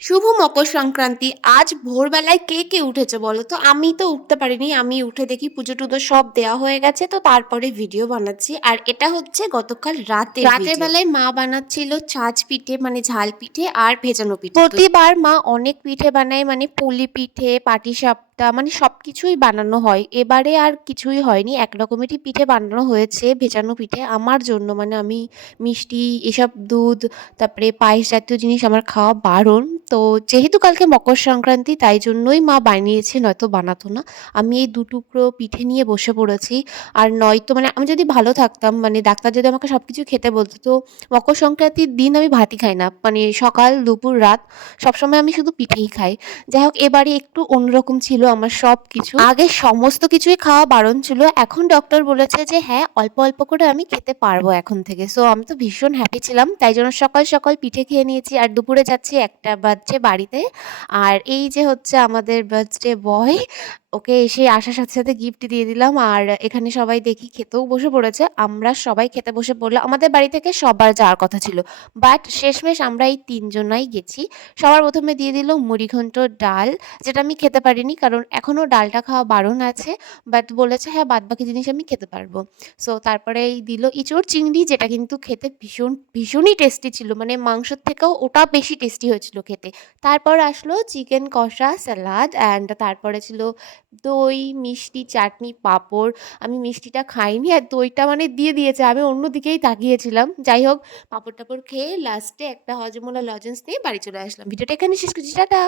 শুভ মকর সংক্রান্তি। আজ ভোরবেলায় কে উঠেছে বলো তো? আমি তো উঠতে পারিনি। আমি উঠে দেখি পুজো-টুজো সব দেওয়া হয়ে গেছে। তো তারপরে ভিডিও বানাচ্ছি। আর এটা হচ্ছে গতকাল রাতের বেলায় মা বানাচ্ছিল ছাঁচ পিঠে মানে ঝাল পিঠে আর ভেজানো পিঠে। প্রতিবার মা অনেক পিঠে বানায় মানে পুলি পিঠে, পাটিসাপটা মানে সবকিছুই বানানো হয়। এবারে আর কিছুই হয়নি। এক রকমেরই পিঠে বানানো হয়েছে ভেজানো পিঠে আমার জন্য। মানে আমি মিষ্টি এসব দুধ তারপরে পায়েস জাতীয় জিনিস আমার খাওয়া বারণ। তো যেহেতু কালকে মকর সংক্রান্তি তাই জন্যই মা বানিয়েছে, নয়তো বানাতো না। আমি এই ২ টুকরো পিঠে নিয়ে বসে পড়েছি। আর নয়তো মানে আমি যদি ভালো থাকতাম, মানে ডাক্তার যদি আমাকে সবকিছু খেতে বলতো, তো মকর সংক্রান্তির দিন আমি ভাতই খাই না। মানে সকাল, দুপুর, রাত সবসময় আমি শুধু পিঠেই খাই। যাই হোক এবারে একটু অন্যরকম ছিল আমার সবকিছু। আগে সমস্ত কিছুই খাওয়া বারণ ছিল। এখন ডক্টর বলেছে যে হ্যাঁ, অল্প, অল্প করে আমি খেতে পারবো এখন থেকে। সো আমি তো ভীষণ হ্যাপি ছিলাম। তাই জন্য সকাল, সকাল পিঠে খেয়ে নিয়েছি। আর দুপুরে যাচ্ছি ১টা বাজছে বাড়িতে। আর এই যে হচ্ছে আমাদের বার্থডে বয়, ওকে এসে আসার সাথে, সাথে গিফট দিয়ে দিলাম। আর এখানে সবাই দেখি খেতেও বসে পড়েছে। আমরা সবাই খেতে বসে পড়লাম। আমাদের বাড়ি থেকে সবার যাওয়ার কথা ছিল। বাট শেষমেশ আমরা এই ৩ জনাই গেছি। সবার ১ম এ দিয়ে দিল মুড়িঘন্ট ডাল, যেটা আমি খেতে পারিনি কারণ এখনো ডালটা খাওয়া বারণ আছে। বাট বলেছে হ্যাঁ, বাদবাকি জিনিস আমি খেতে পারবো। সো তারপরে এই দিল ইঁচড় চিংড়ি, যেটা কিন্তু খেতে ভীষণই টেস্টি ছিল। মানে মাংসের থেকেও ওটা বেশি টেস্টি হয়েছিল খেতে। তারপর আসলো চিকেন কষা, স্যালাড অ্যান্ড তারপরে ছিল দই, মিষ্টি, চাটনি, পাঁপড়। আমি মিষ্টিটা খাইনি আর দইটা মানে দিয়ে দিয়েছে। আমি অন্যদিকেই তাকিয়েছিলাম। যাই হোক পাঁপড়-টাপড় খেয়ে লাস্টে একটা হজমোলা লজেন্স নিয়ে বাড়ি চলে আসলাম। ভিডিওটা এখানেই শেষ করছি। টাটা।